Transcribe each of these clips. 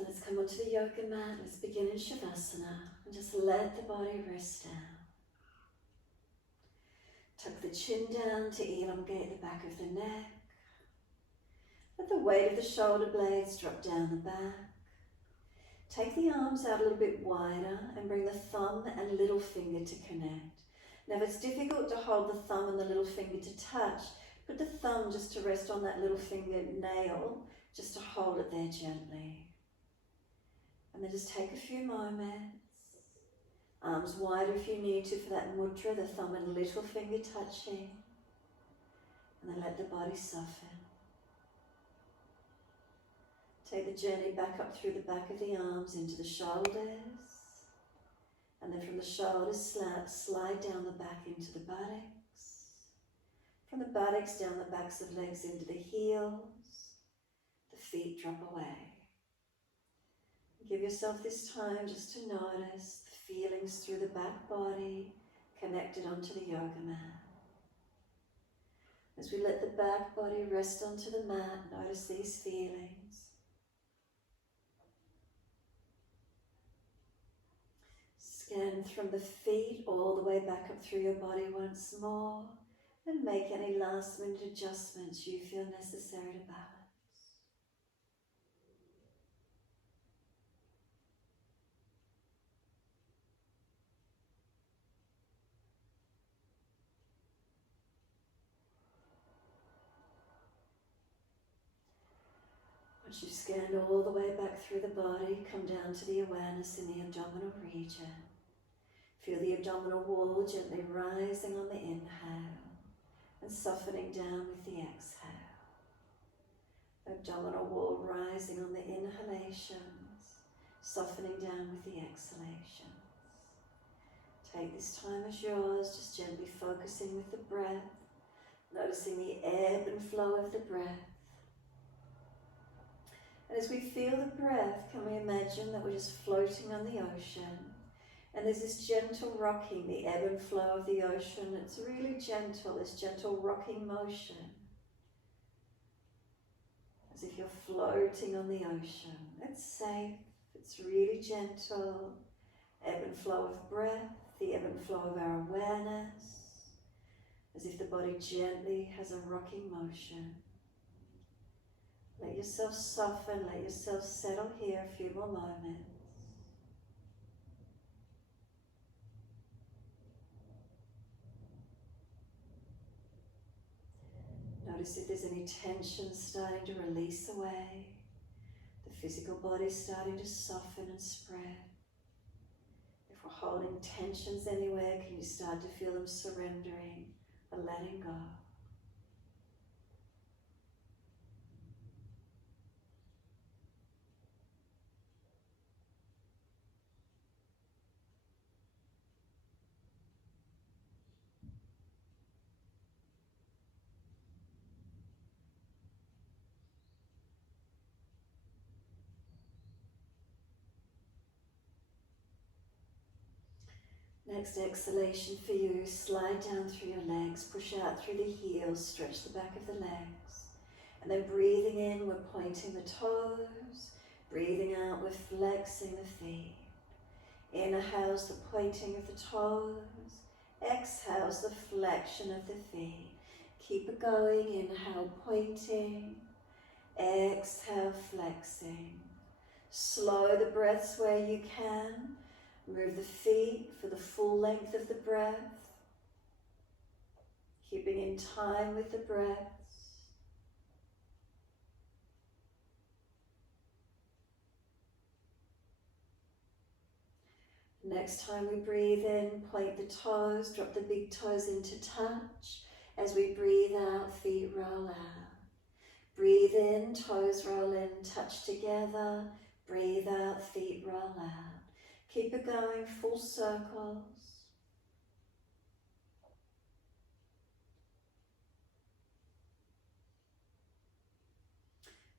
So let's come onto the yoga mat. Let's begin in Shavasana and just let the body rest down. Tuck the chin down to elongate the back of the neck. Let the weight of the shoulder blades drop down the back. Take the arms out a little bit wider and bring the thumb and little finger to connect. Now if it's difficult to hold the thumb and the little finger to touch, put the thumb just to rest on that little finger nail, just to hold it there gently. And then just take a few moments. Arms wider if you need to for that mudra, the thumb and little finger touching. And then let the body soften. Take the journey back up through the back of the arms into the shoulders. And then from the shoulders, slide down the back into the buttocks. From the buttocks, down the backs of legs into the heels. The feet drop away. Give yourself this time just to notice the feelings through the back body connected onto the yoga mat. As we let the back body rest onto the mat, notice these feelings. Scan from the feet all the way back up through your body once more and make any last minute adjustments you feel necessary to balance. Once you've scanned all the way back through the body, come down to the awareness in the abdominal region. Feel the abdominal wall gently rising on the inhale and softening down with the exhale. Abdominal wall rising on the inhalations, softening down with the exhalations. Take this time as yours, just gently focusing with the breath, noticing the ebb and flow of the breath. And as we feel the breath, can we imagine that we're just floating on the ocean? And there's this gentle rocking, the ebb and flow of the ocean. It's really gentle, this gentle rocking motion. As if you're floating on the ocean. It's safe, it's really gentle. Ebb and flow of breath, the ebb and flow of our awareness. As if the body gently has a rocking motion. Let yourself soften, let yourself settle here a few more moments. Notice if there's any tension starting to release away. The physical body starting to soften and spread. If we're holding tensions anywhere, can you start to feel them surrendering or letting go? Next exhalation for you, slide down through your legs, push out through the heels, stretch the back of the legs. And then breathing in, we're pointing the toes. Breathing out, we're flexing the feet. Inhales the pointing of the toes. Exhales the flexion of the feet. Keep it going, inhale pointing. Exhale flexing. Slow the breaths where you can. Move the feet for the full length of the breath, keeping in time with the breaths. Next time we breathe in, point the toes, drop the big toes into touch. As we breathe out, feet roll out. Breathe in, toes roll in, touch together. Breathe out, feet roll out. Keep it going, full circles.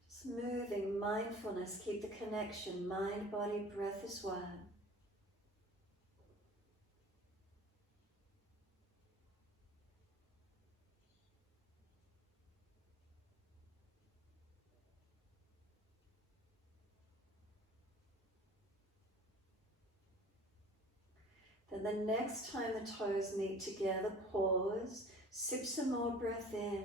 Just moving, mindfulness, keep the connection, mind, body, breath is one. Then the next time the toes meet together, pause, sip some more breath in.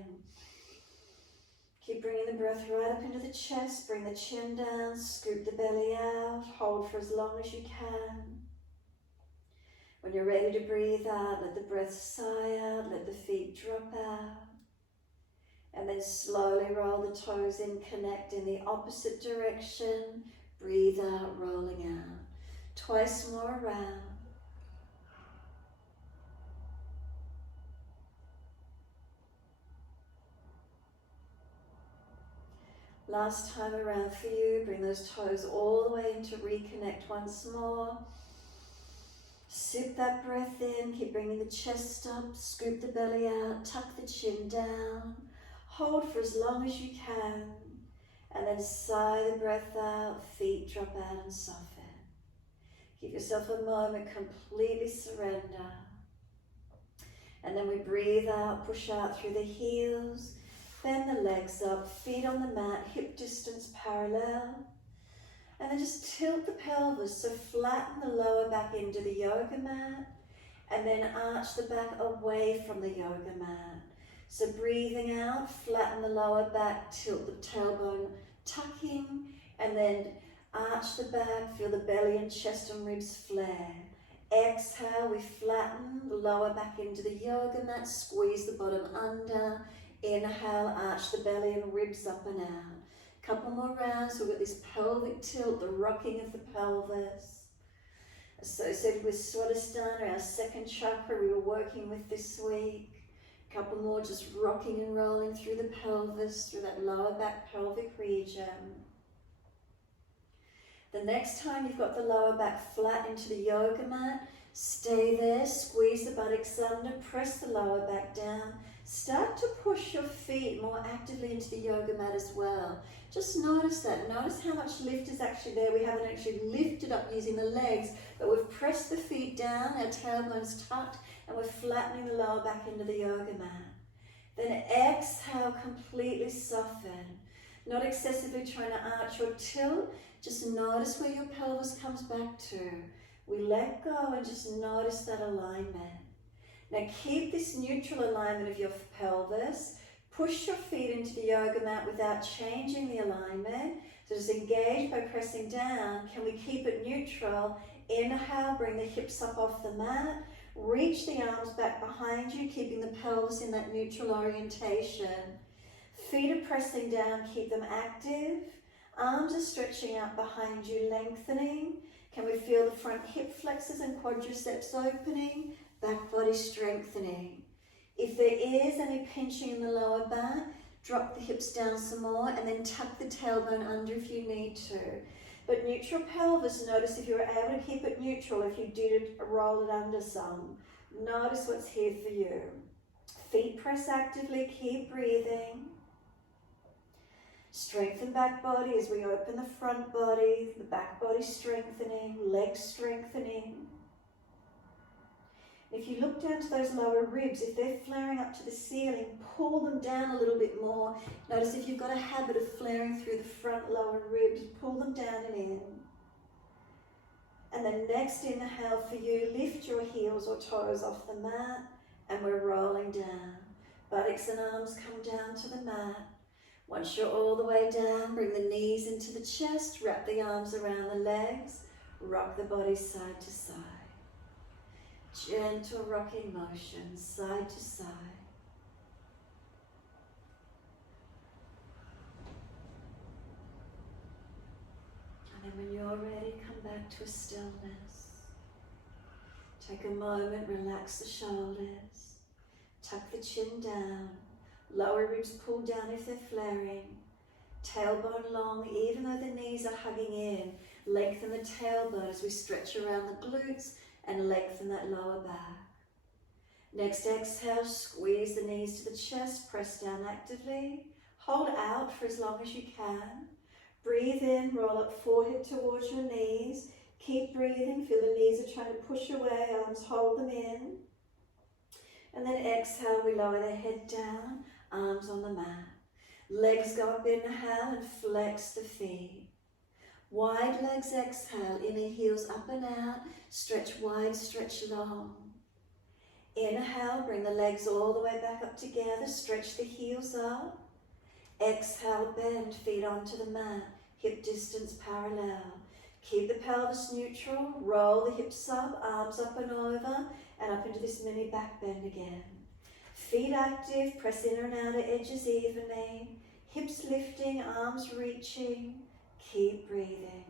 Keep bringing the breath right up into the chest, bring the chin down, scoop the belly out, hold for as long as you can. When you're ready to breathe out, let the breath sigh out, let the feet drop out. And then slowly roll the toes in, connect in the opposite direction. Breathe out, rolling out. Twice more around. Last time around for you, bring those toes all the way in to reconnect once more. Sip that breath in, keep bringing the chest up, scoop the belly out, tuck the chin down. Hold for as long as you can, and then sigh the breath out, feet drop out and soften. Give yourself a moment, completely surrender. And then we breathe out, push out through the heels, bend the legs up, feet on the mat, hip distance parallel. And then just tilt the pelvis, so flatten the lower back into the yoga mat, and then arch the back away from the yoga mat. So breathing out, flatten the lower back, tilt the tailbone tucking, and then arch the back, feel the belly and chest and ribs flare. Exhale, we flatten the lower back into the yoga mat, squeeze the bottom under. Inhale, arch the belly and ribs up and out. Couple more rounds, we've got this pelvic tilt, the rocking of the pelvis. Associated with Shavasana, our second chakra we were working with this week. Couple more just rocking and rolling through the pelvis, through that lower back pelvic region. The next time you've got the lower back flat into the yoga mat, stay there, squeeze the buttocks under, press the lower back down. Start to push your feet more actively into the yoga mat as well. Just notice that. Notice how much lift is actually there. We haven't actually lifted up using the legs, but we've pressed the feet down, our tailbone's tucked, and we're flattening the lower back into the yoga mat. Then exhale, completely soften. Not excessively trying to arch or tilt, just notice where your pelvis comes back to. We let go and just notice that alignment. Now keep this neutral alignment of your pelvis. Push your feet into the yoga mat without changing the alignment. So just engage by pressing down. Can we keep it neutral? Inhale, bring the hips up off the mat. Reach the arms back behind you, keeping the pelvis in that neutral orientation. Feet are pressing down, keep them active. Arms are stretching out behind you, lengthening. Can we feel the front hip flexors and quadriceps opening? Back body strengthening. If there is any pinching in the lower back, drop the hips down some more and then tuck the tailbone under if you need to. But neutral pelvis, notice if you're able to keep it neutral, if you did roll it under some. Notice what's here for you. Feet press actively, keep breathing. Strengthen back body as we open the front body, the back body strengthening, legs strengthening. If you look down to those lower ribs, if they're flaring up to the ceiling, pull them down a little bit more. Notice if you've got a habit of flaring through the front lower ribs, pull them down and in. And then next inhale for you, lift your heels or toes off the mat, and we're rolling down. Buttocks and arms come down to the mat. Once you're all the way down, bring the knees into the chest, wrap the arms around the legs, rock the body side to side. Gentle rocking motion, side to side. And then when you're ready, come back to a stillness. Take a moment, relax the shoulders, tuck the chin down, lower ribs pull down if they're flaring, tailbone long even though the knees are hugging in. Lengthen the tailbone as we stretch around the glutes and lengthen that lower back. Next exhale, squeeze the knees to the chest, press down actively. Hold out for as long as you can. Breathe in, roll up forehead towards your knees. Keep breathing, feel the knees are trying to push away, arms hold them in. And then exhale, we lower the head down, arms on the mat. Legs go up, inhale and flex the feet. Wide legs, exhale, inner heels up and out, stretch wide, stretch long. Inhale, bring the legs all the way back up together, stretch the heels up. Exhale, bend, feet onto the mat, hip distance parallel. Keep the pelvis neutral, roll the hips up, arms up and over, and up into this mini back bend again. Feet active, press inner and outer edges evenly, hips lifting, arms reaching, keep breathing.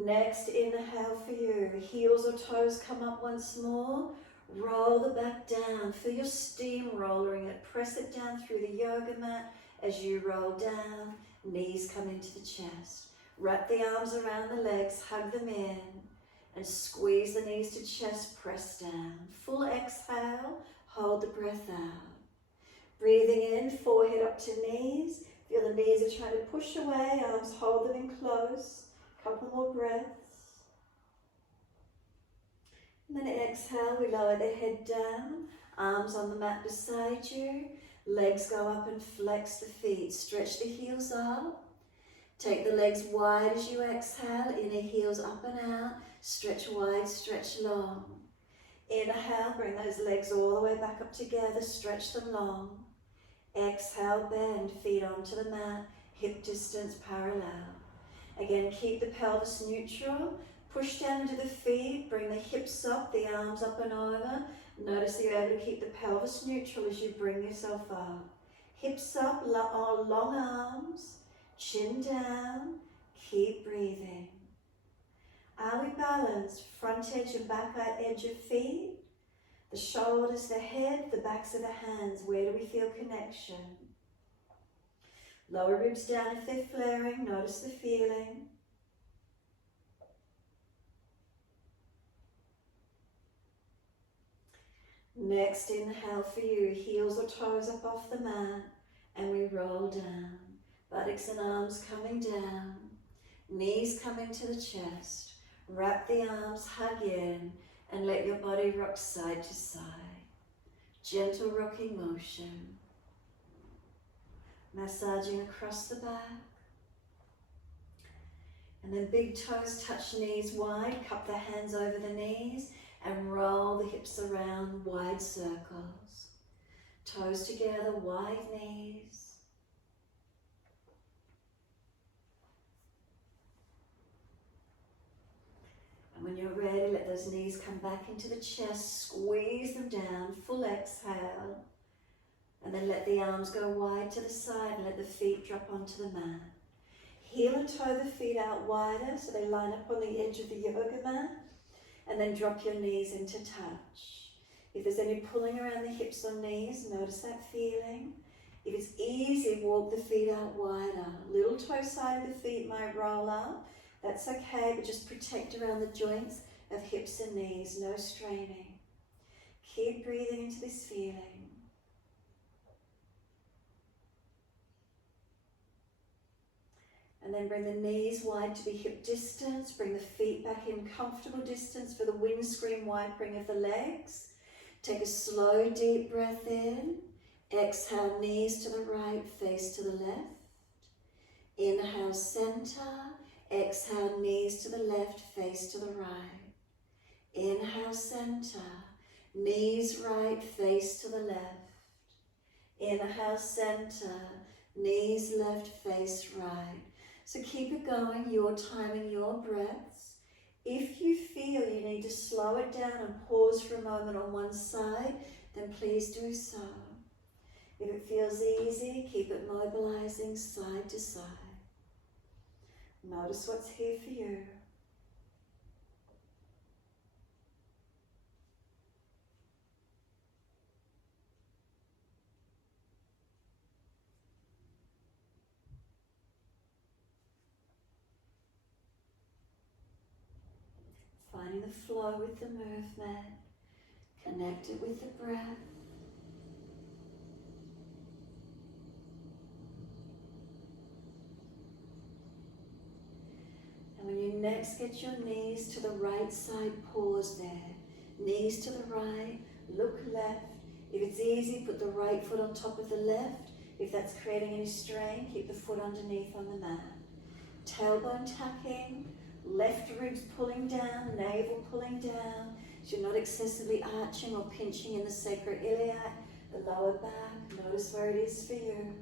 Next, inhale for you. Heels or toes come up once more. Roll the back down. Feel your steam rollering it. Press it down through the yoga mat as you roll down. Knees come into the chest. Wrap the arms around the legs, hug them in, and squeeze the knees to chest, press down. Full exhale, hold the breath out. Breathing in, forehead up to knees. Feel the knees are trying to push away, arms hold them in close. Couple more breaths. And then exhale, we lower the head down, arms on the mat beside you, legs go up and flex the feet, stretch the heels up. Take the legs wide as you exhale, inner heels up and out, stretch wide, stretch long. Inhale, bring those legs all the way back up together, stretch them long. Exhale, bend, feet onto the mat, hip distance parallel. Again, keep the pelvis neutral, push down into the feet, bring the hips up, the arms up and over. Notice that you're able to keep the pelvis neutral as you bring yourself up. Hips up, long arms, chin down, keep breathing. Are we balanced? Front edge and back edge of feet, the shoulders, the head, the backs of the hands. Where do we feel connection? Lower ribs down if they're flaring, notice the feeling. Next, inhale for you, heels or toes up off the mat, and we roll down. Buttocks and arms coming down, knees come into the chest. Wrap the arms, hug in, and let your body rock side to side. Gentle rocking motion. Massaging across the back. And then big toes touch knees wide, cup the hands over the knees and roll the hips around, wide circles. Toes together, wide knees. And when you're ready, let those knees come back into the chest, squeeze them down, full exhale. And then let the arms go wide to the side and let the feet drop onto the mat. Heel and toe the feet out wider so they line up on the edge of the yoga mat. And then drop your knees into touch. If there's any pulling around the hips or knees, notice that feeling. If it's easy, walk the feet out wider. Little toe side of the feet might roll up. That's okay, but just protect around the joints of hips and knees, no straining. Keep breathing into this feeling. And then bring the knees wide to be hip distance. Bring the feet back in comfortable distance for the windscreen wipering of the legs. Take a slow, deep breath in. Exhale, knees to the right, face to the left. Inhale, center. Exhale, knees to the left, face to the right. Inhale, center. Knees right, face to the left. Inhale, center. Knees left, face right. So keep it going, your time and your breaths. If you feel you need to slow it down and pause for a moment on one side, then please do so. If it feels easy, keep it mobilizing side to side. Notice what's here for you. Finding the flow with the movement, connected with the breath. And when you next get your knees to the right side, pause there. Knees to the right, look left. If it's easy, put the right foot on top of the left. If that's creating any strain, keep the foot underneath on the mat. Tailbone tucking, left ribs pulling down, navel pulling down. So you're not excessively arching or pinching in the sacroiliac, the lower back. Notice where it is for you.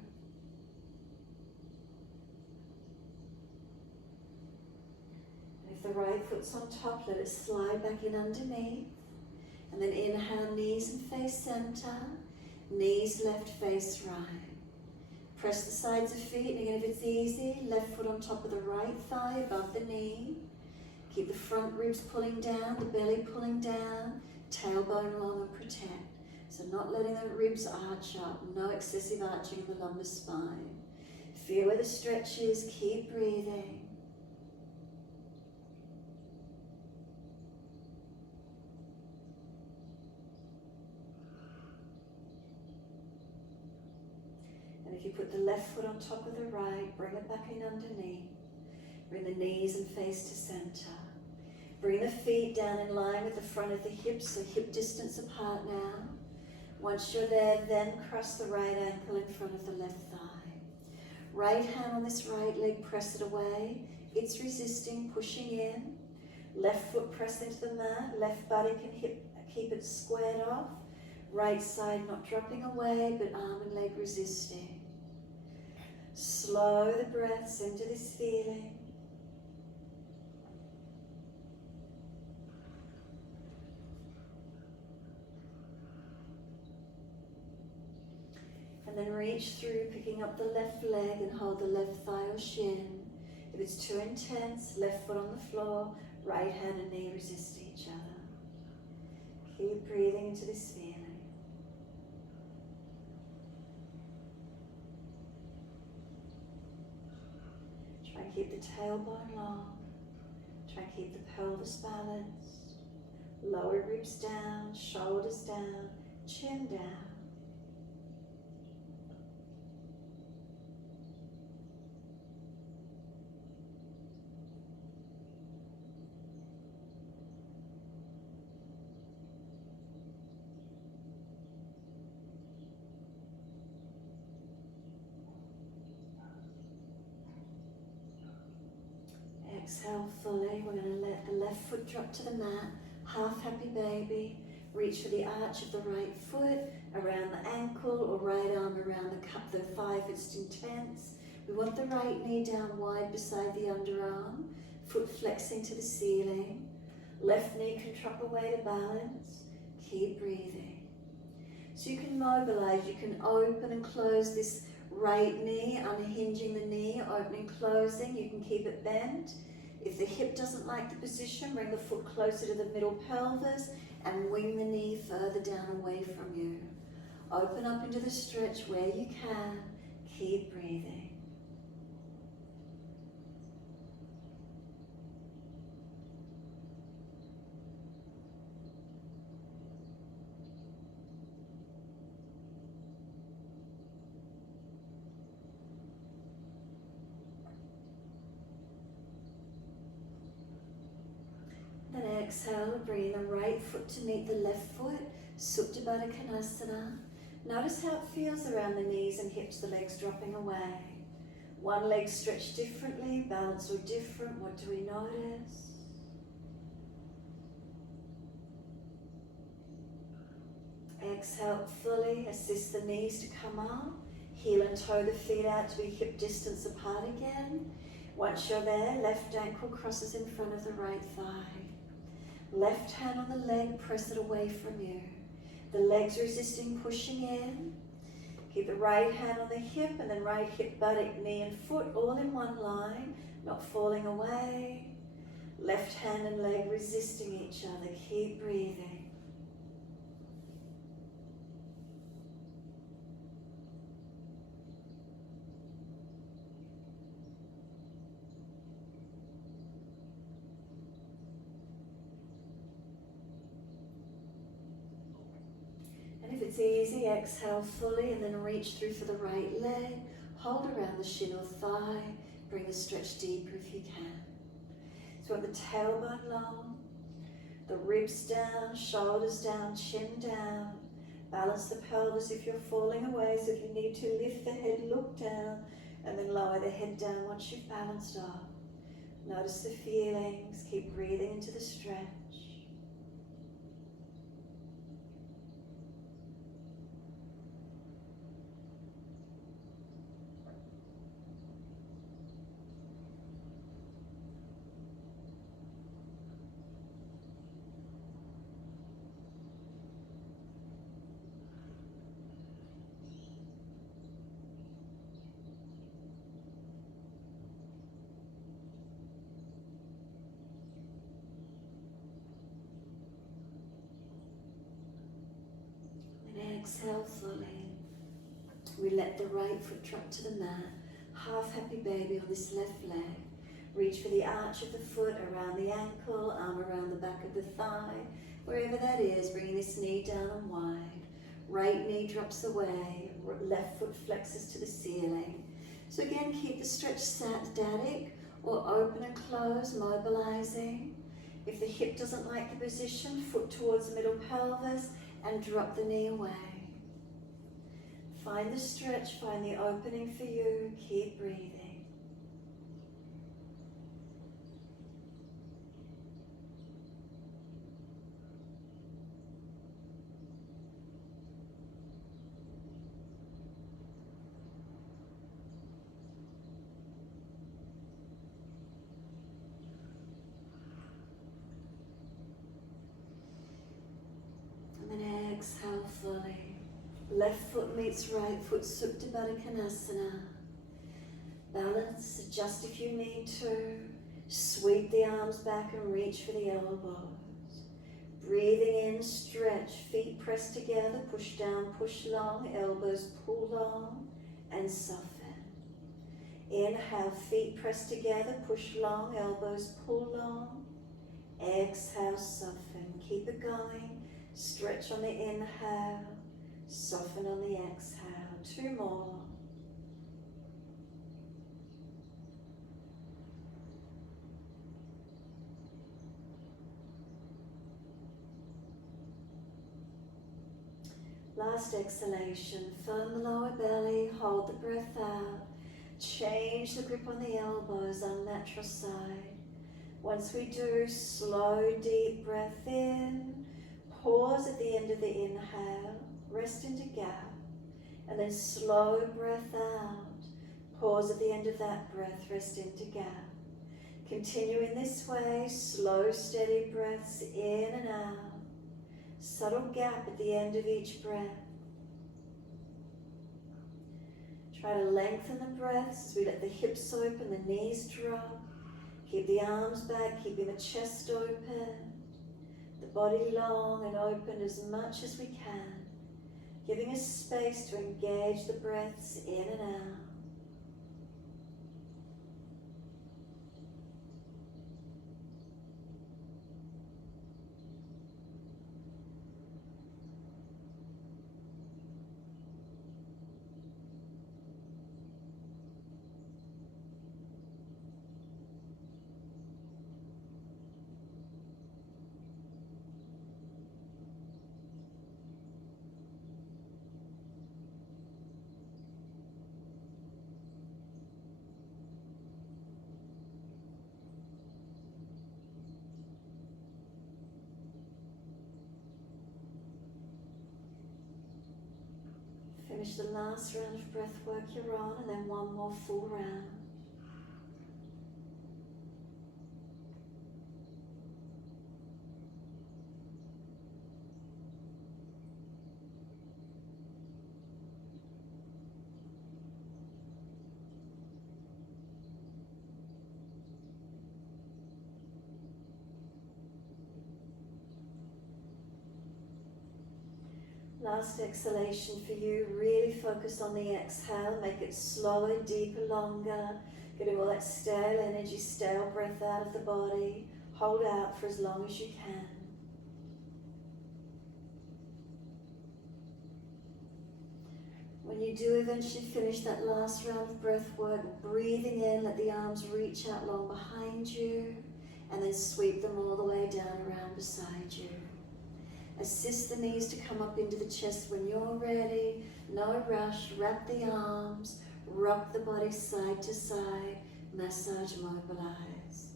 And if the right foot's on top, let it slide back in underneath. And then inhale, knees and face center. Knees left, face right. Press the sides of feet, and again if it's easy, left foot on top of the right thigh above the knee. Keep the front ribs pulling down, the belly pulling down, tailbone long and protect. So not letting the ribs arch up, no excessive arching of the lumbar spine. Feel where the stretch is, keep breathing. If you put the left foot on top of the right, bring it back in underneath. Bring the knees and face to center. Bring the feet down in line with the front of the hips, so hip distance apart now. Once you're there, then cross the right ankle in front of the left thigh. Right hand on this right leg, press it away. It's resisting, pushing in. Left foot press into the mat. Left body can keep it squared off. Right side not dropping away, but arm and leg resisting. Slow the breaths into this feeling. And then reach through, picking up the left leg and hold the left thigh or shin. If it's too intense, left foot on the floor, right hand and knee resist each other. Keep breathing into this feeling. Try and keep the tailbone long. Try and keep the pelvis balanced. Lower ribs down, shoulders down, chin down. Exhale fully. We're going to let the left foot drop to the mat. Half happy baby. Reach for the arch of the right foot, around the ankle, or right arm around the thigh if it's intense. We want the right knee down wide beside the underarm. Foot flexing to the ceiling. Left knee can drop away to balance. Keep breathing. So you can mobilize. You can open and close this right knee, unhinging the knee, opening, closing. You can keep it bent. If the hip doesn't like the position, bring the foot closer to the middle pelvis and wing the knee further down away from you. Open up into the stretch where you can. Keep breathing. Then exhale, bring the right foot to meet the left foot, Supta Baddha Konasana. Notice how it feels around the knees and hips, the legs dropping away. One leg stretched differently, balance or different, what do we notice? Exhale fully, assist the knees to come up. Heel and toe the feet out to be hip distance apart again. Once you're there, left ankle crosses in front of the right thigh. Left hand on the leg, press it away from you. The legs resisting, pushing in. Keep the right hand on the hip and then right hip, buttock, knee and foot all in one line, not falling away. Left hand and leg resisting each other. Keep breathing. If it's easy, exhale fully and then reach through for the right leg. Hold around the shin or thigh. Bring the stretch deeper if you can. So want the tailbone long, the ribs down, shoulders down, chin down. Balance the pelvis if you're falling away, so if you need to lift the head, look down, and then lower the head down once you've balanced off. Notice the feelings, keep breathing into the stretch. Exhale fully. We let the right foot drop to the mat. Half happy baby on this left leg. Reach for the arch of the foot around the ankle, arm around the back of the thigh. Wherever that is, bringing this knee down and wide. Right knee drops away, left foot flexes to the ceiling. So again, keep the stretch static or open and close, mobilizing. If the hip doesn't like the position, foot towards the middle pelvis and drop the knee away. Find the stretch, find the opening for you, keep breathing. And then exhale fully. Left foot meets right foot, Supta Baddha Konasana. Balance, adjust if you need to. Sweep the arms back and reach for the elbows. Breathing in, stretch, feet press together, push down, push long, elbows pull long and soften. Inhale, feet press together, push long, elbows pull long. Exhale, soften. Keep it going. Stretch on the inhale. Soften on the exhale. 2 more. Last exhalation. Firm the lower belly. Hold the breath out. Change the grip on the elbows, unnatural side. Once we do, slow, deep breath in. Pause at the end of the inhale. Rest into gap, and then slow breath out. Pause at the end of that breath, rest into gap. Continue in this way, slow, steady breaths in and out. Subtle gap at the end of each breath. Try to lengthen the breaths as we let the hips open, the knees drop. Keep the arms back, keeping the chest open. The body long and open as much as we can. Giving us space to engage the breaths in and out. Finish the last round of breath work you're on, and then one more full round. Last exhalation for you, really focus on the exhale, make it slower, deeper, longer, getting all that stale energy, stale breath out of the body. Hold out for as long as you can. When you do eventually finish that last round of breath work, breathing in, let the arms reach out long behind you, and then sweep them all the way down around beside you. Assist the knees to come up into the chest when you're ready. No rush. Wrap the arms. Rock the body side to side. Massage, mobilize.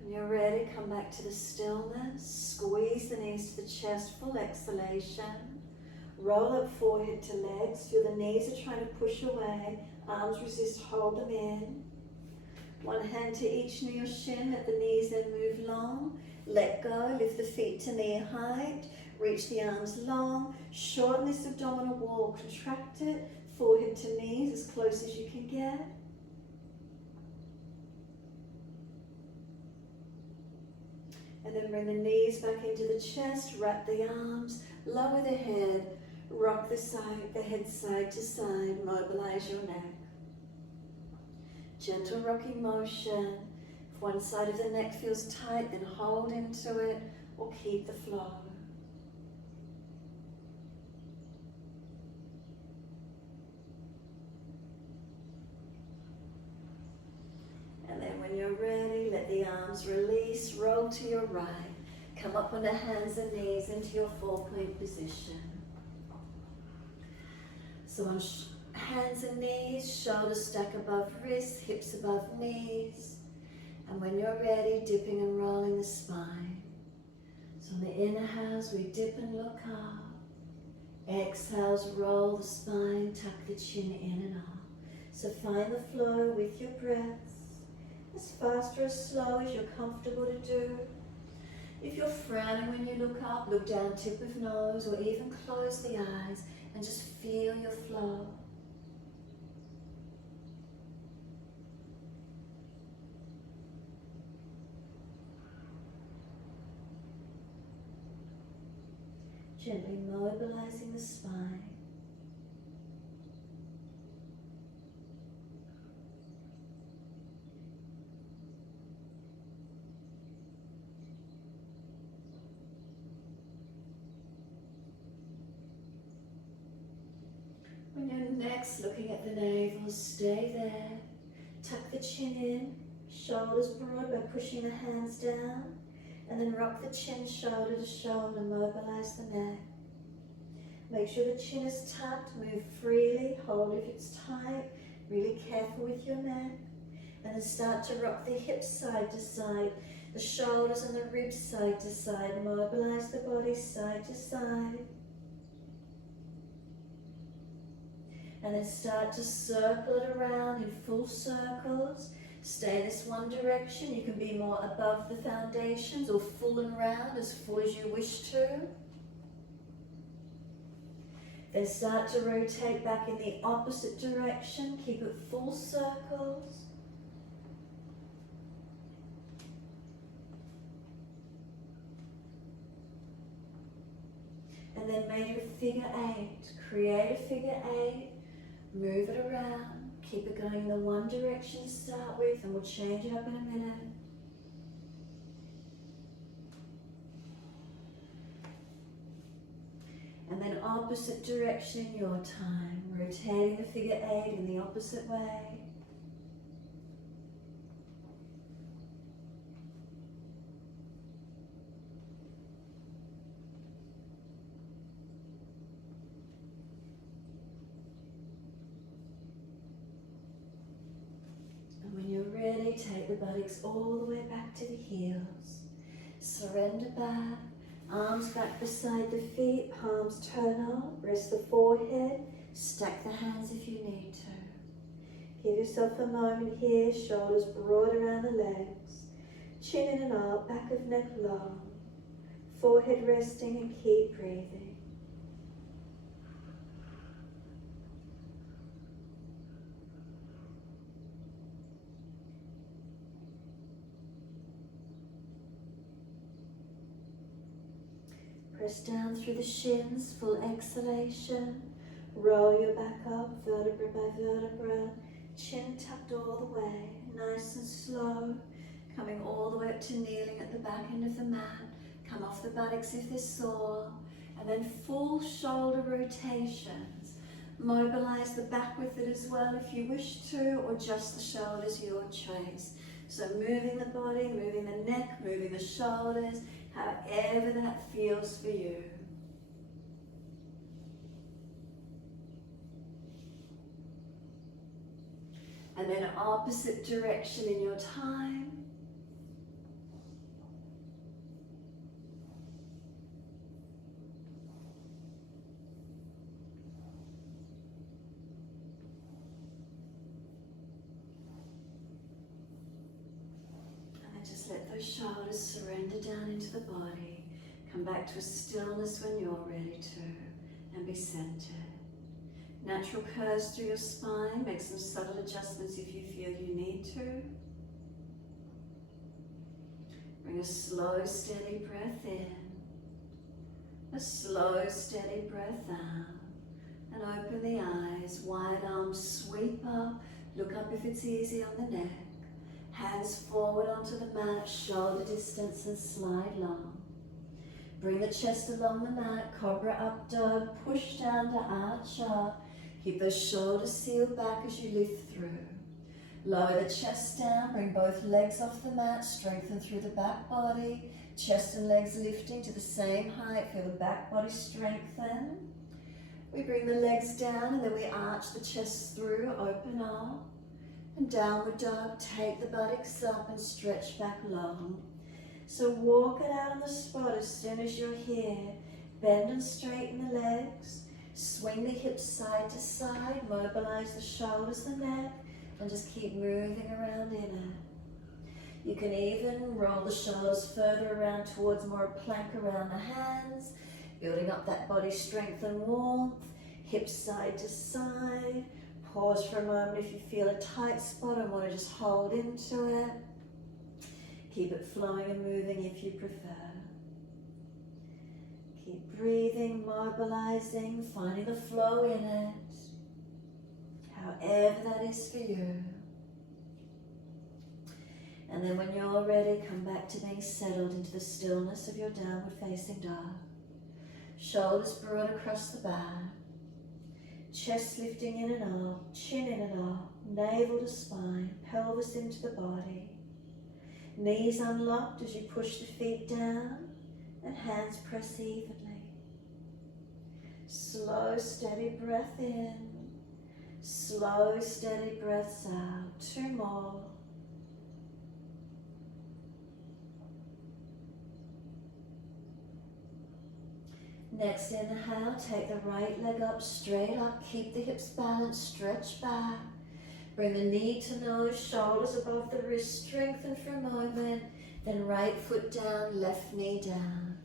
When you're ready, come back to the stillness. Squeeze the knees to the chest. Full exhalation. Roll up forehead to legs. Feel the knees are trying to push away. Arms resist, hold them in. One hand to each knee or shin. Let the knees then move long. Let go. Lift the feet to knee height. Reach the arms long. Shorten this abdominal wall. Contract it. Forehead to knees as close as you can get. And then bring the knees back into the chest. Wrap the arms. Lower the head. Rock the head side to side. Mobilize your neck. Gentle rocking motion. If one side of the neck feels tight, then hold into it or keep the flow. And then when you're ready, let the arms release, roll to your right. Come up on the hands and knees into your 4-point position. So on hands and knees, shoulders stack above wrists, hips above knees. And when you're ready, dipping and rolling the spine. So on the inhales, we dip and look up. Exhales, roll the spine, tuck the chin in and up. So find the flow with your breaths, as fast or as slow as you're comfortable to do. If you're frowning when you look up, look down tip of nose or even close the eyes and just feel your flow. Gently mobilizing the spine. When you're next looking at the navel, stay there. Tuck the chin in, shoulders broad by pushing the hands down. And then rock the chin shoulder to shoulder, mobilize the neck. Make sure the chin is tucked, move freely, hold if it's tight, really careful with your neck. And then start to rock the hips side to side, the shoulders and the ribs side to side, mobilize the body side to side. And then start to circle it around in full circles. Stay this one direction. You can be more above the foundations or full and round, as full as you wish to. Then start to rotate back in the opposite direction. Keep it full circles. And then make a figure 8. Create a figure 8. Move it around. Keep it going in the one direction to start with, and we'll change it up in a minute. And then opposite direction in your time, rotating the figure 8 in the opposite way. When you're ready, take the buttocks all the way back to the heels. Surrender back, arms back beside the feet, palms turn up, rest the forehead, stack the hands if you need to. Give yourself a moment here, shoulders broad around the legs, chin in and up, back of neck long, forehead resting, and keep breathing. Press down through the shins, full exhalation. Roll your back up, vertebra by vertebra. Chin tucked all the way, nice and slow. Coming all the way up to kneeling at the back end of the mat. Come off the buttocks if they're sore. And then full shoulder rotations. Mobilize the back with it as well if you wish to, or just the shoulders, your choice. So moving the body, moving the neck, moving the shoulders, however that feels for you. And then opposite direction in your time. Just let those shoulders surrender down into the body. Come back to a stillness when you're ready to, and be centered. Natural curves through your spine. Make some subtle adjustments if you feel you need to. Bring a slow, steady breath in. A slow, steady breath out. And open the eyes. Wide arms sweep up. Look up if it's easy on the neck. Hands forward onto the mat, shoulder distance, and slide long. Bring the chest along the mat, cobra up dog, push down to arch up. Keep those shoulders sealed back as you lift through. Lower the chest down, bring both legs off the mat, strengthen through the back body. Chest and legs lifting to the same height, feel the back body strengthen. We bring the legs down and then we arch the chest through, open up. And downward dog, take the buttocks up and stretch back long. So walk it out on the spot as soon as you're here. Bend and straighten the legs. Swing the hips side to side. Mobilize the shoulders, the neck, and just keep moving around in it. You can even roll the shoulders further around towards more plank around the hands, building up that body strength and warmth. Hips side to side. Pause for a moment if you feel a tight spot and want to just hold into it. Keep it flowing and moving if you prefer. Keep breathing, mobilizing, finding the flow in it. However that is for you. And then when you're ready, come back to being settled into the stillness of your downward facing dog. Shoulders broad across the back. Chest lifting in and up, chin in and up, navel to spine, pelvis into the body. Knees unlocked as you push the feet down and hands press evenly. Slow, steady breath in. Slow, steady breaths out. 2 more. Next inhale, take the right leg up, straight up, keep the hips balanced, stretch back. Bring the knee to nose, shoulders above the wrist, strengthen for a moment, then right foot down, left knee down.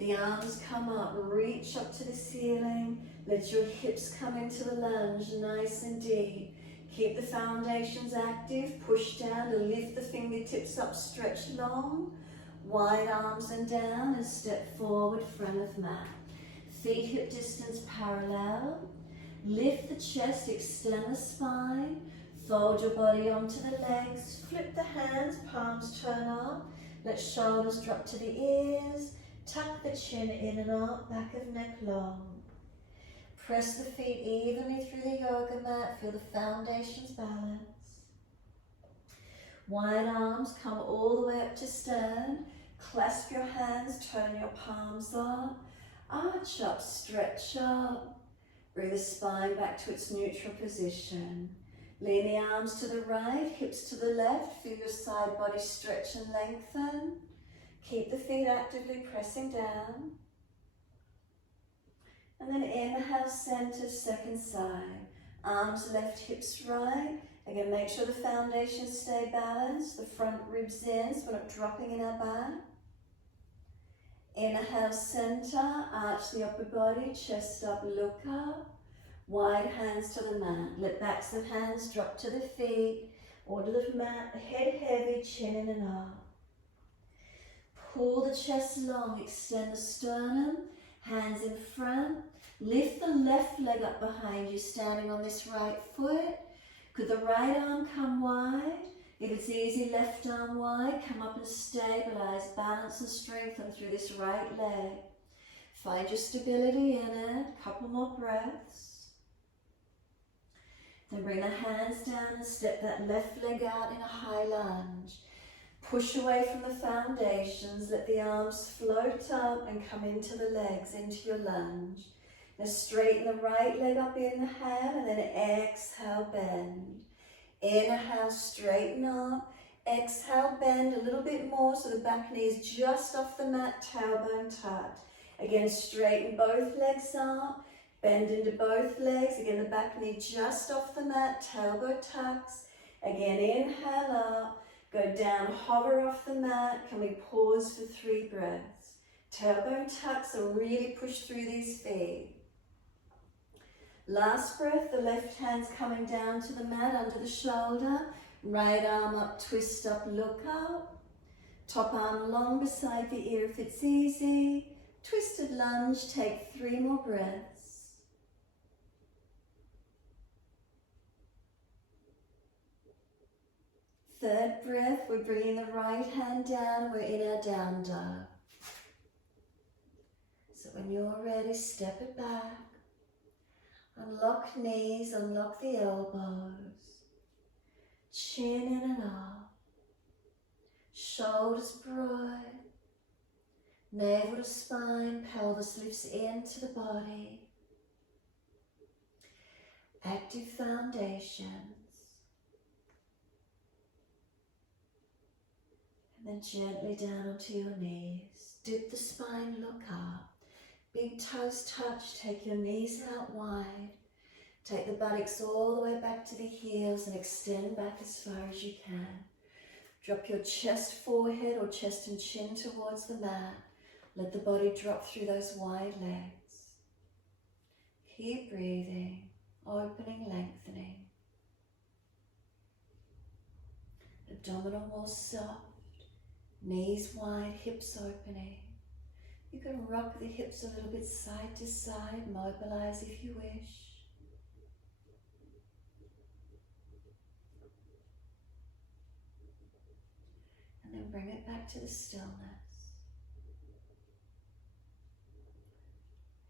The arms come up, reach up to the ceiling, let your hips come into the lunge, nice and deep. Keep the foundations active, push down and lift the fingertips up, stretch long, wide arms and down, and step forward, front of mat. Feet hip distance parallel. Lift the chest, extend the spine. Fold your body onto the legs. Flip the hands, palms turn up. Let shoulders drop to the ears. Tuck the chin in and up, back of neck long. Press the feet evenly through the yoga mat. Feel the foundations balance. Wide arms come all the way up to stand. Clasp your hands, turn your palms up. Arch up, stretch up. Bring the spine back to its neutral position. Lean the arms to the right, hips to the left. Feel your side body stretch and lengthen. Keep the feet actively pressing down. And then inhale, center, second side. Arms left, hips right. Again, make sure the foundations stay balanced. The front ribs in, so we're not dropping in our back. Inhale, center, arch the upper body, chest up, look up. Wide hands to the mat. Let backs of hands drop to the feet or to the mat, head heavy, chin in and up. Pull the chest long, extend the sternum, hands in front. Lift the left leg up behind you, standing on this right foot. Could the right arm come wide? If it's easy, left arm wide, come up and stabilize, balance and strengthen through this right leg. Find your stability in it, couple more breaths. Then bring the hands down and step that left leg out in a high lunge. Push away from the foundations, let the arms float up and come into the legs, into your lunge. Now straighten the right leg up, inhale, and then exhale, bend. Inhale, straighten up. Exhale, bend a little bit more so the back knee is just off the mat, tailbone tucked. Again, straighten both legs up. Bend into both legs. Again, the back knee just off the mat, tailbone tucks. Again, inhale up. Go down, hover off the mat. Can we pause for 3 breaths? Tailbone tucks and really push through these feet. Last breath, the left hand's coming down to the mat under the shoulder. Right arm up, twist up, look up. Top arm long beside the ear if it's easy. Twisted lunge, take 3 more breaths. Third breath, we're bringing the right hand down, we're in our down dog. So when you're ready, step it back. Unlock knees, unlock the elbows. Chin in and up. Shoulders broad. Navel to spine, pelvis lifts into the body. Active foundations. And then gently down onto your knees. Dip the spine, look up. Big toes touch, take your knees out wide. Take the buttocks all the way back to the heels and extend back as far as you can. Drop your chest, forehead or chest and chin towards the mat. Let the body drop through those wide legs. Keep breathing, opening, lengthening. Abdominal wall soft. Knees wide, hips opening. You can rock the hips a little bit side to side, mobilize if you wish. And then bring it back to the stillness.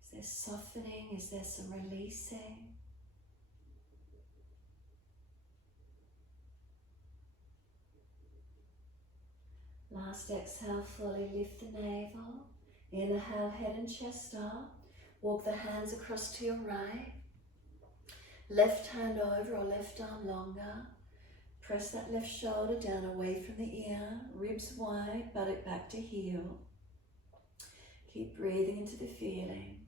Is there softening? Is there some releasing? Last exhale, fully lift the navel. Inhale, head and chest up. Walk the hands across to your right. Left hand over or left arm longer. Press that left shoulder down away from the ear. Ribs wide, buttock back to heel. Keep breathing into the feeling.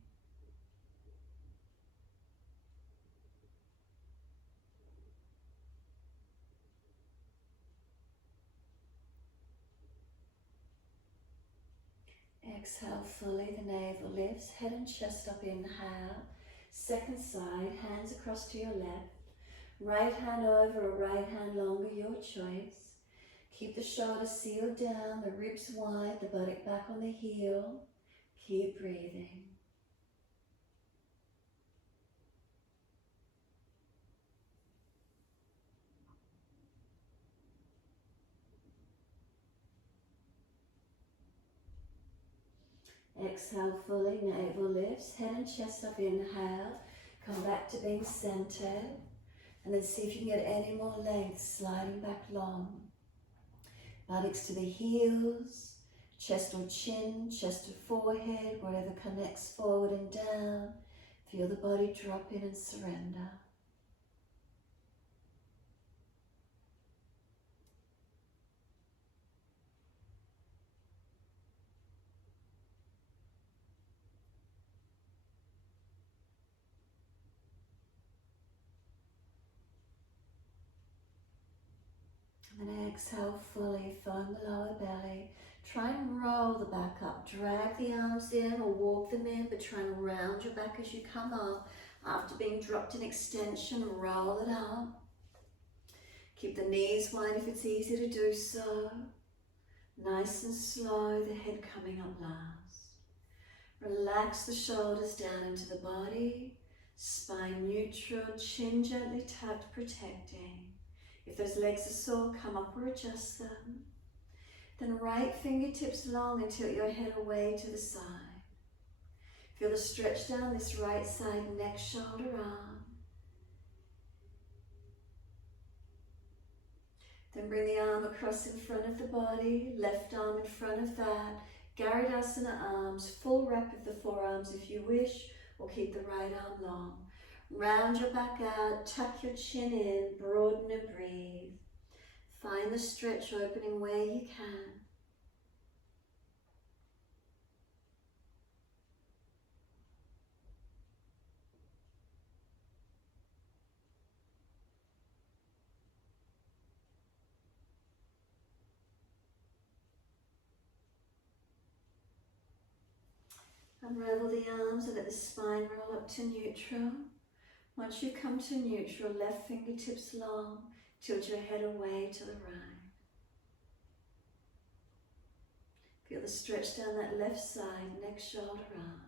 Exhale fully, the navel lifts, head and chest up, inhale. Second side, hands across to your left. Right hand over or right hand longer, your choice. Keep the shoulders sealed down, the ribs wide, the buttock back on the heel. Keep breathing. Exhale fully, navel lifts, head and chest up, inhale. Come back to being centered. And then see if you can get any more length, sliding back long. Buttocks to the heels, chest or chin, chest or forehead, whatever connects forward and down. Feel the body drop in and surrender. And then exhale fully, foam the lower belly. Try and roll the back up. Drag the arms in or walk them in, but try and round your back as you come up. After being dropped in extension, roll it up. Keep the knees wide if it's easy to do so. Nice and slow, the head coming up last. Relax the shoulders down into the body. Spine neutral, chin gently tucked, protecting. If those legs are sore, come up or adjust them. Then right fingertips long and tilt your head away to the side. Feel the stretch down this right side, neck, shoulder, arm. Then bring the arm across in front of the body, left arm in front of that. Tadasana arms, full wrap of the forearms if you wish, or keep the right arm long. Round your back out, tuck your chin in, broaden and breathe. Find the stretch opening where you can. Unravel the arms and let the spine roll up to neutral. Once you come to neutral, left fingertips long, tilt your head away to the right. Feel the stretch down that left side, neck, shoulder, arm.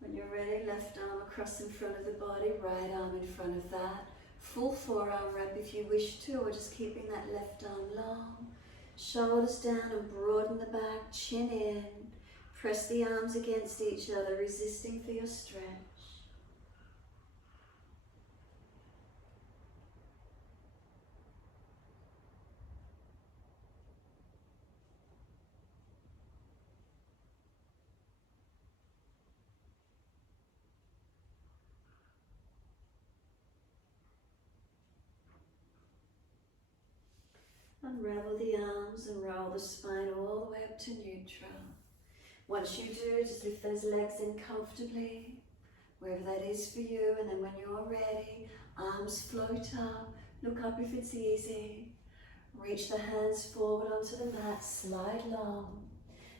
When you're ready, left arm across in front of the body, right arm in front of that. Full forearm wrap if you wish to, or just keeping that left arm long. Shoulders down and broaden the back, chin in. Press the arms against each other, resisting for your stretch. Unravel the arms and roll the spine all the way up to neutral. Once you do, just lift those legs in comfortably, wherever that is for you, and then when you're ready, arms float up, look up if it's easy. Reach the hands forward onto the mat, slide long.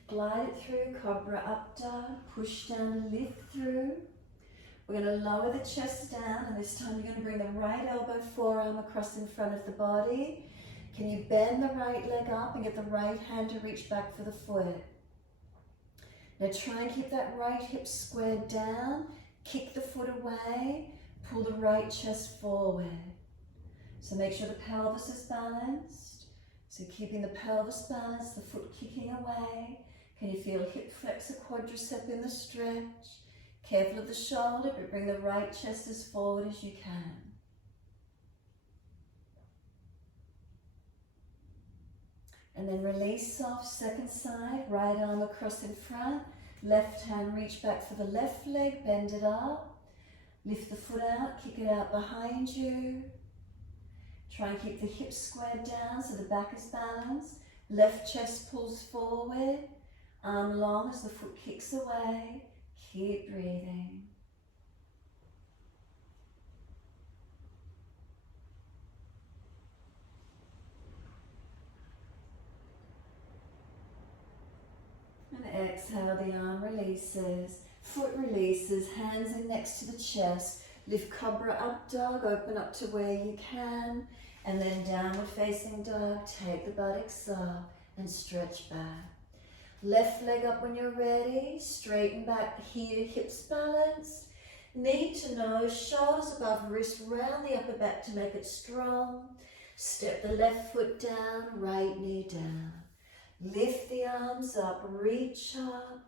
Glide it through, cobra up dog, push down, lift through. We're going to lower the chest down, and this time you're going to bring the right elbow, forearm across in front of the body. Can you bend the right leg up and get the right hand to reach back for the foot? Now try and keep that right hip squared down, kick the foot away, pull the right chest forward. So make sure the pelvis is balanced. So keeping the pelvis balanced, the foot kicking away. Can you feel hip flexor, quadricep in the stretch? Careful of the shoulder, but bring the right chest as forward as you can. And then release off, second side, right arm across in front, left hand reach back for the left leg, bend it up, lift the foot out, kick it out behind you. Try and keep the hips squared down so the back is balanced. Left chest pulls forward, arm long as the foot kicks away. Keep breathing. And exhale, the arm releases, foot releases, hands in next to the chest. Lift cobra up dog, open up to where you can, and then downward facing dog, take the buttocks up and stretch back. Left leg up when you're ready, straighten back here, hips balanced. Knee to nose, shoulders above wrist, round the upper back to make it strong. Step the left foot down, right knee down. Lift the arms up, reach up,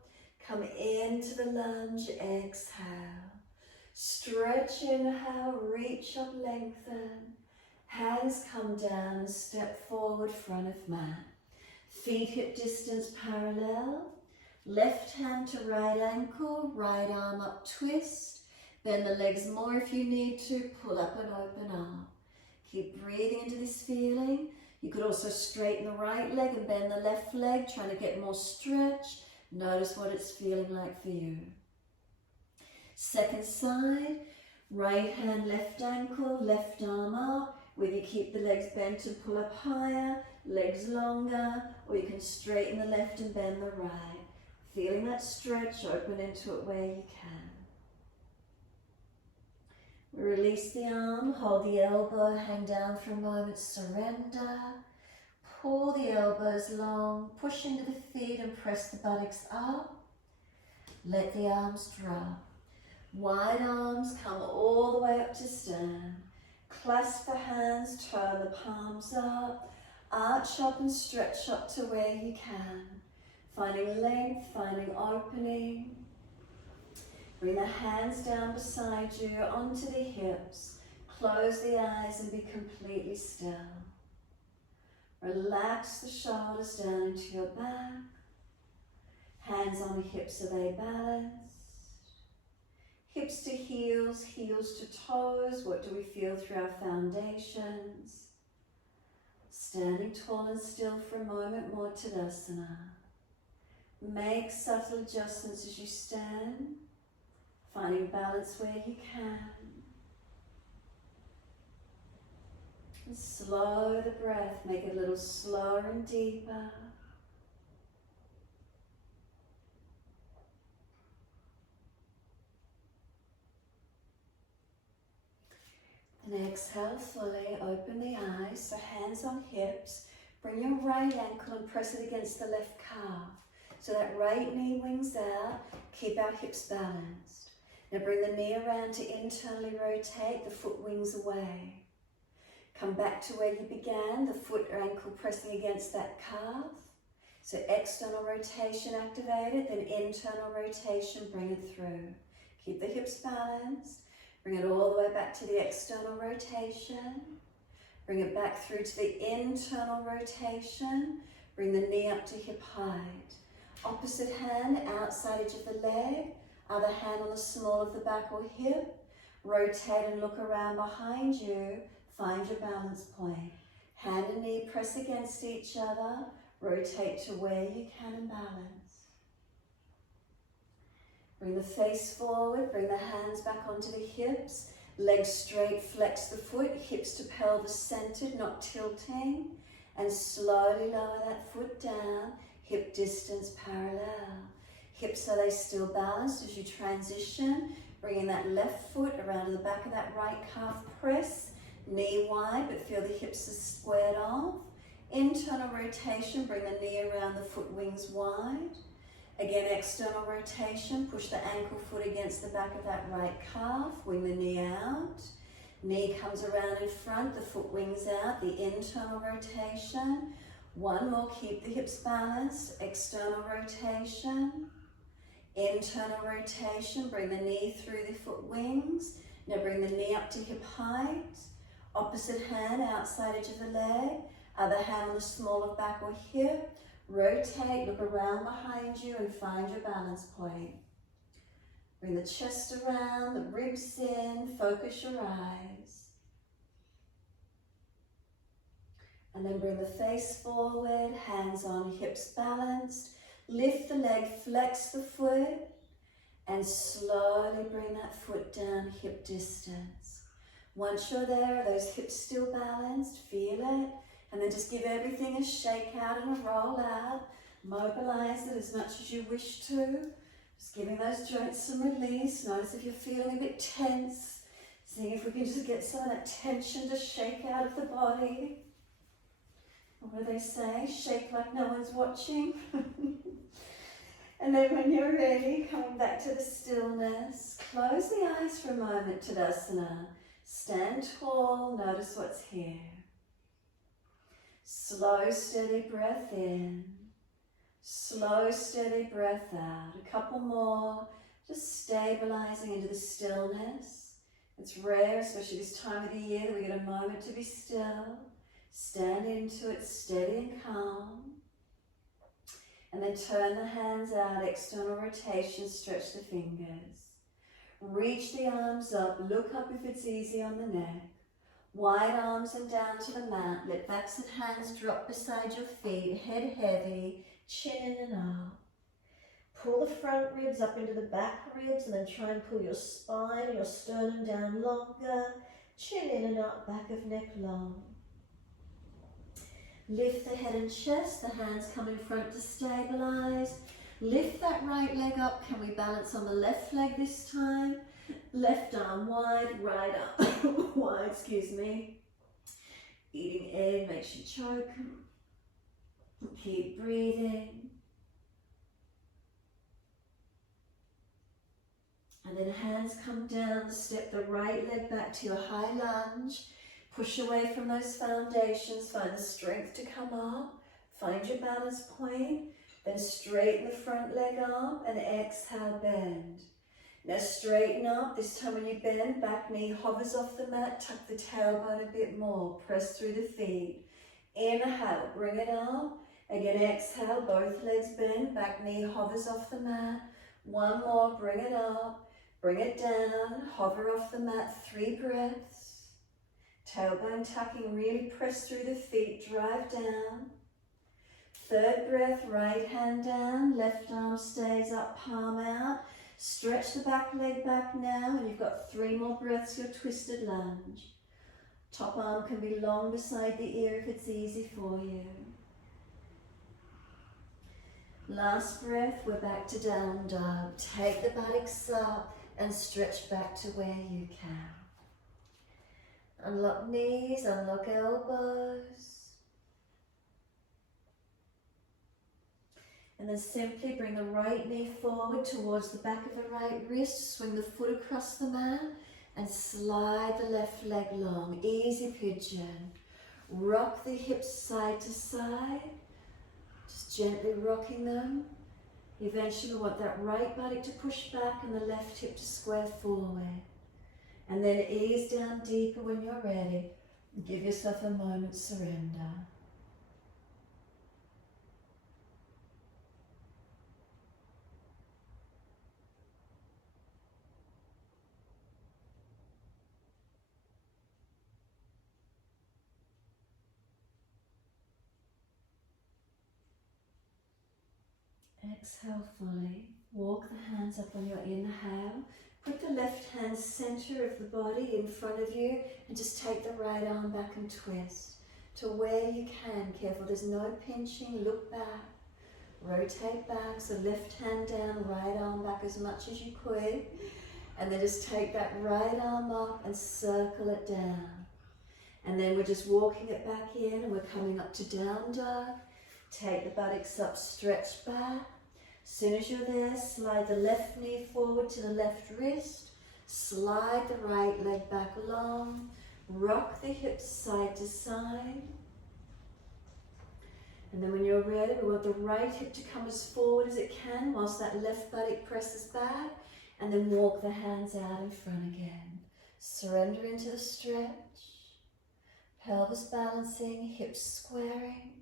come into the lunge, exhale. Stretch, inhale, reach up, lengthen. Hands come down and step forward, front of mat. Feet hip distance parallel. Left hand to right ankle, right arm up, twist. Bend the legs more if you need to, pull up and open up. Keep breathing into this feeling. You could also straighten the right leg and bend the left leg, trying to get more stretch. Notice what it's feeling like for you. Second side, right hand, left ankle, left arm up. Whether you keep the legs bent and pull up higher, legs longer, or you can straighten the left and bend the right. Feeling that stretch, open into it where you can. Release the arm, hold the elbow, hang down for a moment, surrender. Pull the elbows long, push into the feet and press the buttocks up. Let the arms drop. Wide arms come all the way up to stand. Clasp the hands, turn the palms up. Arch up and stretch up to where you can. Finding length, finding opening. Bring the hands down beside you onto the hips. Close the eyes and be completely still. Relax the shoulders down into your back. Hands on the hips, are they balanced? Hips to heels, heels to toes. What do we feel through our foundations? Standing tall and still for a moment more, Tadasana. Make subtle adjustments as you stand, finding balance where you can. And slow the breath, make it a little slower and deeper. And exhale fully, open the eyes, so hands on hips. Bring your right ankle and press it against the left calf. So that right knee wings out, keep our hips balanced. Now bring the knee around to internally rotate, the foot wings away. Come back to where you began, the foot or ankle pressing against that calf. So external rotation activated, then internal rotation, bring it through. Keep the hips balanced. Bring it all the way back to the external rotation. Bring it back through to the internal rotation. Bring the knee up to hip height. Opposite hand, outside edge of the leg. Other hand on the small of the back or hip. Rotate and look around behind you. Find your balance point. Hand and knee press against each other. Rotate to where you can and balance. Bring the face forward, bring the hands back onto the hips, legs straight, flex the foot, hips to pelvis centered, not tilting, and slowly lower that foot down, hip distance parallel. Hips, are they still balanced as you transition? Bringing that left foot around to the back of that right calf, press, knee wide, but feel the hips are squared off. Internal rotation, bring the knee around the foot wings wide. Again, external rotation, push the ankle foot against the back of that right calf, wing the knee out. Knee comes around in front, the foot wings out, the internal rotation. One more, keep the hips balanced, external rotation. Internal rotation, bring the knee through the foot wings. Now bring the knee up to hip height. Opposite hand, outside edge of the leg. Other hand on the small of back or hip. Rotate, look around behind you and find your balance point. Bring the chest around, the ribs in, focus your eyes. And then bring the face forward, hands on hips balanced. Lift the leg, flex the foot, and slowly bring that foot down hip distance. Once you're there, are those hips still balanced? Feel it. And then just give everything a shake out and a roll out. Mobilize it as much as you wish to. Just giving those joints some release. Notice if you're feeling a bit tense. Seeing if we can just get some of that tension to shake out of the body. What do they say? Shake like no one's watching. And then when you're ready, coming back to the stillness. Close the eyes for a moment, Tadasana. Stand tall, notice what's here. Slow, steady breath in. Slow, steady breath out. A couple more, just stabilizing into the stillness. It's rare, especially this time of the year, that we get a moment to be still. Stand into it, steady and calm. And then turn the hands out, external rotation, stretch the fingers. Reach the arms up, look up if it's easy on the neck. Wide arms and down to the mat. Let backs and hands drop beside your feet. Head heavy, chin in and up. Pull the front ribs up into the back ribs and then try and pull your spine, your sternum down longer. Chin in and up, back of neck long. Lift the head and chest. The hands come in front to stabilize. Lift that right leg up. Can we balance on the left leg this time? Left arm wide, right arm wide, excuse me. Eating air makes you choke. Keep breathing. And then hands come down, step the right leg back to your high lunge. Push away from those foundations, find the strength to come up. Find your balance point. Then straighten the front leg up and exhale, bend. Now straighten up. This time when you bend, back knee hovers off the mat. Tuck the tailbone a bit more. Press through the feet. Inhale, bring it up. Again, exhale, both legs bend. Back knee hovers off the mat. One more, bring it up. Bring it down. Hover off the mat. 3 breaths. Tailbone tucking, really press through the feet. Drive down. 3rd breath, right hand down. Left arm stays up, palm out. Stretch the back leg back now, and you've got 3 more breaths, your twisted lunge. Top arm can be long beside the ear if it's easy for you. Last breath, we're back to down dog. Take the buttocks up and stretch back to where you can. Unlock knees, unlock elbows. And then simply bring the right knee forward towards the back of the right wrist. Swing the foot across the mat and slide the left leg long. Easy pigeon. Rock the hips side to side. Just gently rocking them. Eventually we want that right buttock to push back and the left hip to square forward. And then ease down deeper when you're ready. Give yourself a moment's surrender. Exhale fully. Walk the hands up on your inhale. Put the left hand center of the body in front of you and just take the right arm back and twist to where you can. Careful, there's no pinching. Look back. Rotate back. So left hand down, right arm back as much as you could. And then just take that right arm up and circle it down. And then we're just walking it back in and we're coming up to down dog. Take the buttocks up, stretch back. As soon as you're there, slide the left knee forward to the left wrist. Slide the right leg back long. Rock the hips side to side. And then when you're ready, we want the right hip to come as forward as it can whilst that left buttock presses back. And then walk the hands out in front again. Surrender into the stretch. Pelvis balancing, hips squaring.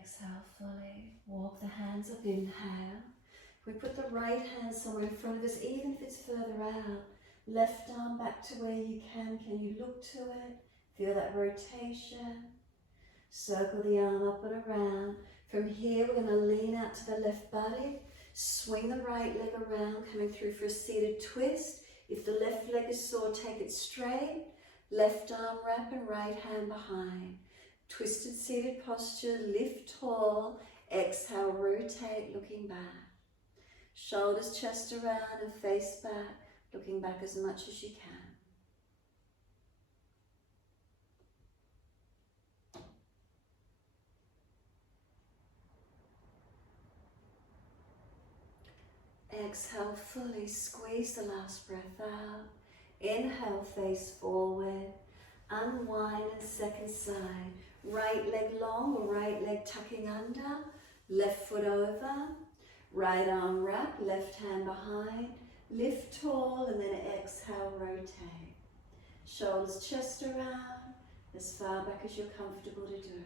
Exhale fully. Walk the hands up, inhale. We put the right hand somewhere in front of us, even if it's further out. Left arm back to where you can. Can you look to it? Feel that rotation. Circle the arm up and around. From here, we're going to lean out to the left body. Swing the right leg around, coming through for a seated twist. If the left leg is sore, take it straight. Left arm wrap and right hand behind. Twisted seated posture, lift tall, exhale, rotate, looking back. Shoulders, chest around and face back, looking back as much as you can. Exhale fully, squeeze the last breath out. Inhale, face forward. Unwind and second side. Right leg long or right leg tucking under. Left foot over. Right arm wrap, left hand behind. Lift tall and then exhale, rotate. Shoulders, chest around, as far back as you're comfortable to do.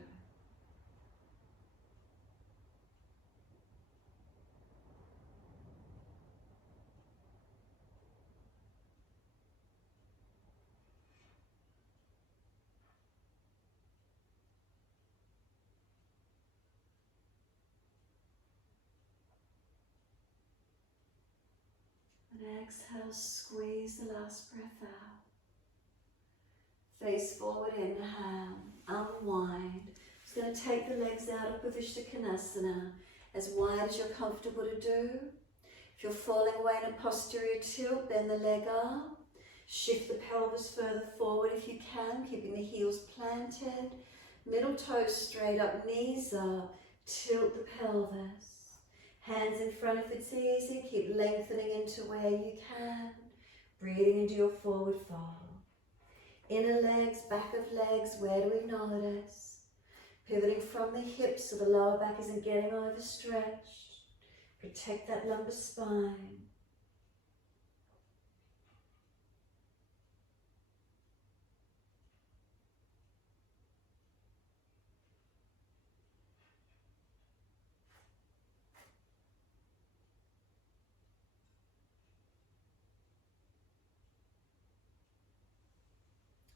And exhale, squeeze the last breath out. Face forward, inhale, unwind. Just going to take the legs out of Baddha Konasana as wide as you're comfortable to do. If you're falling away in a posterior tilt, bend the leg up. Shift the pelvis further forward if you can, keeping the heels planted. Middle toes straight up, knees up. Tilt the pelvis. Hands in front if it's easy. Keep lengthening into where you can. Breathing into your forward fold. Inner legs, back of legs, where do we notice? Pivoting from the hips so the lower back isn't getting overstretched. Protect that lumbar spine.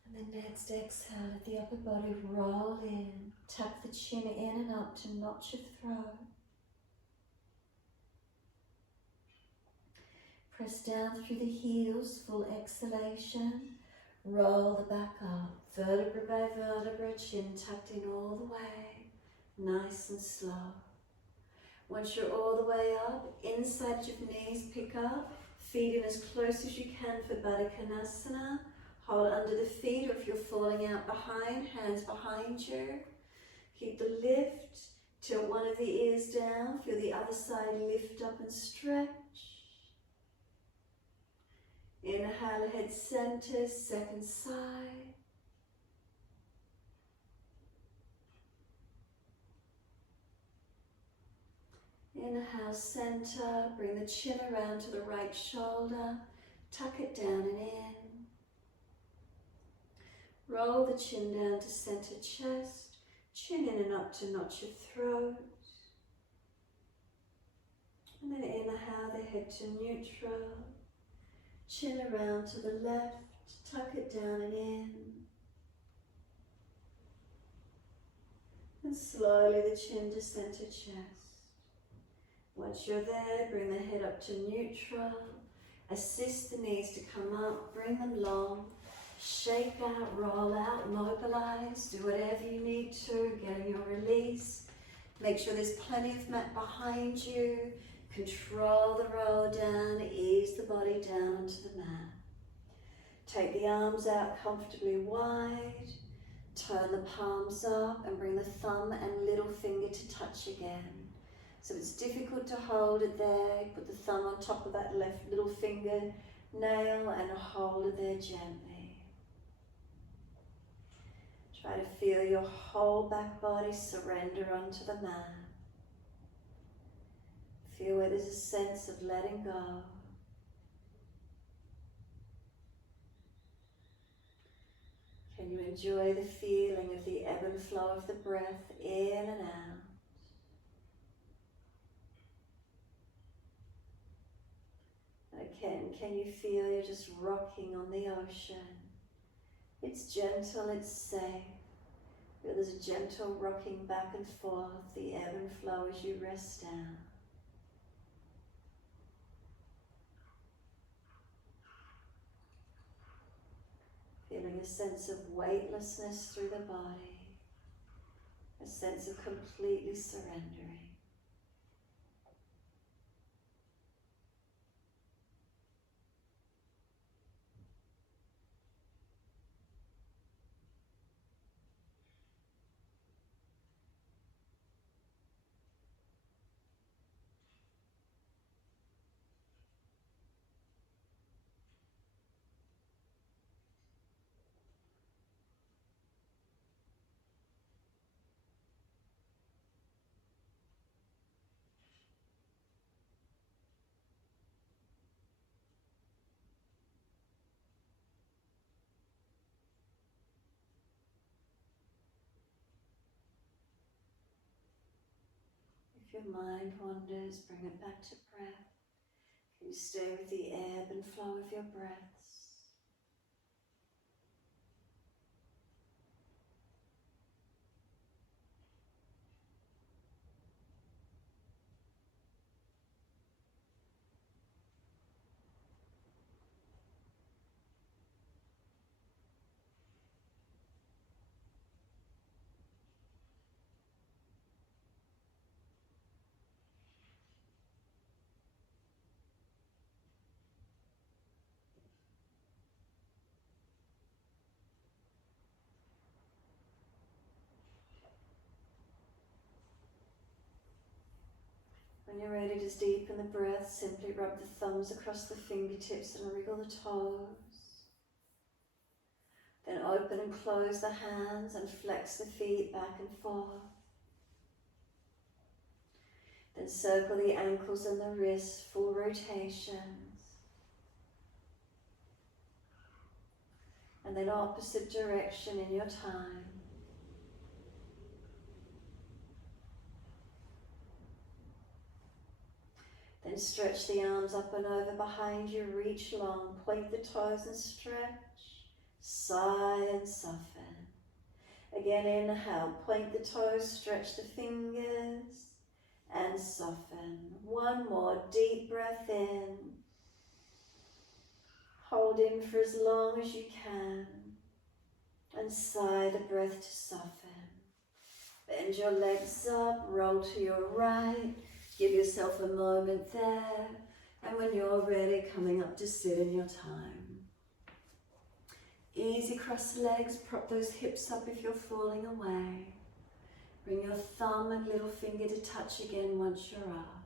And then next exhale, let the upper body roll in. Tuck the chin in and up to notch your throat. Press down through the heels, full exhalation. Roll the back up, vertebra by vertebra, chin tucked in all the way. Nice and slow. Once you're all the way up, inside your knees, pick up. Feet in as close as you can for Baddha Konasana. Hold under the feet, or if you're falling out behind, hands behind you. Keep the lift, tilt one of the ears down, feel the other side lift up and stretch. Inhale, head center, second side. Inhale, center, bring the chin around to the right shoulder, tuck it down and in. Roll the chin down to center chest, chin in and up to notch your throat. And then inhale the head to neutral, chin around to the left, tuck it down and in. And slowly the chin to center chest. Once you're there, bring the head up to neutral. Assist the knees to come up, bring them long. Shake out, roll out, mobilize. Do whatever you need to, getting your release. Make sure there's plenty of mat behind you. Control the roll down, ease the body down onto the mat. Take the arms out comfortably wide. Turn the palms up and bring the thumb and little finger to touch again. So if it's difficult to hold it there, put the thumb on top of that left little finger nail and hold it there gently. Try to feel your whole back body surrender onto the mat. Feel where there's a sense of letting go. Can you enjoy the feeling of the ebb and flow of the breath in and out? And again, can you feel you're just rocking on the ocean? It's gentle, it's safe. Feel there's a gentle rocking back and forth, the ebb and flow as you rest down. Feeling a sense of weightlessness through the body, a sense of completely surrendering. If your mind wanders, bring it back to breath. Can you stay with the ebb and flow of your breaths? When you're ready, just deepen the breath. Simply rub the thumbs across the fingertips and wriggle the toes. Then open and close the hands and flex the feet back and forth. Then circle the ankles and the wrists, full rotations. And then opposite direction in your time. Then stretch the arms up and over behind you, reach long, point the toes and stretch, sigh and soften. Again, inhale, point the toes, stretch the fingers and soften. One more deep breath in. Hold in for as long as you can and sigh the breath to soften. Bend your legs up, roll to your right. Give yourself a moment there, and when you're ready, coming up to sit in your time. Easy cross the legs, prop those hips up if you're falling away. Bring your thumb and little finger to touch again once you're up.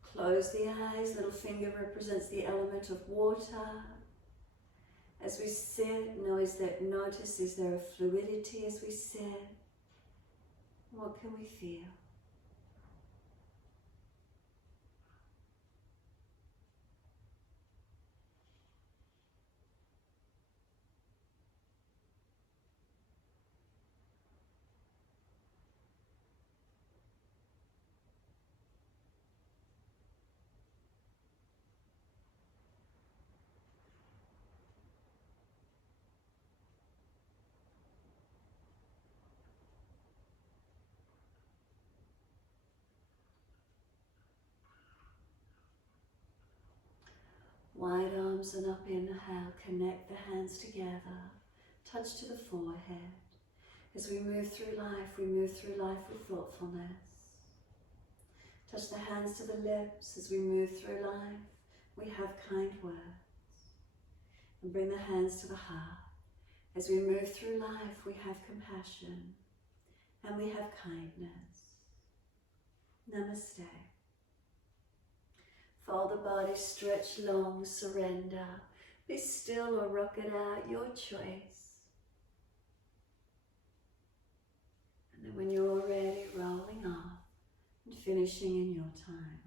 Close the eyes, little finger represents the element of water. As we sit, notice is there a fluidity as we sit? What can we feel? Wide arms and up, inhale, connect the hands together, touch to the forehead. As we move through life with thoughtfulness. Touch the hands to the lips. As we move through life, we have kind words. And bring the hands to the heart. As we move through life, we have compassion and we have kindness. Namaste. Fold the body, stretch long, surrender. Be still or rock it out, your choice. And then when you're ready, rolling off and finishing in your time.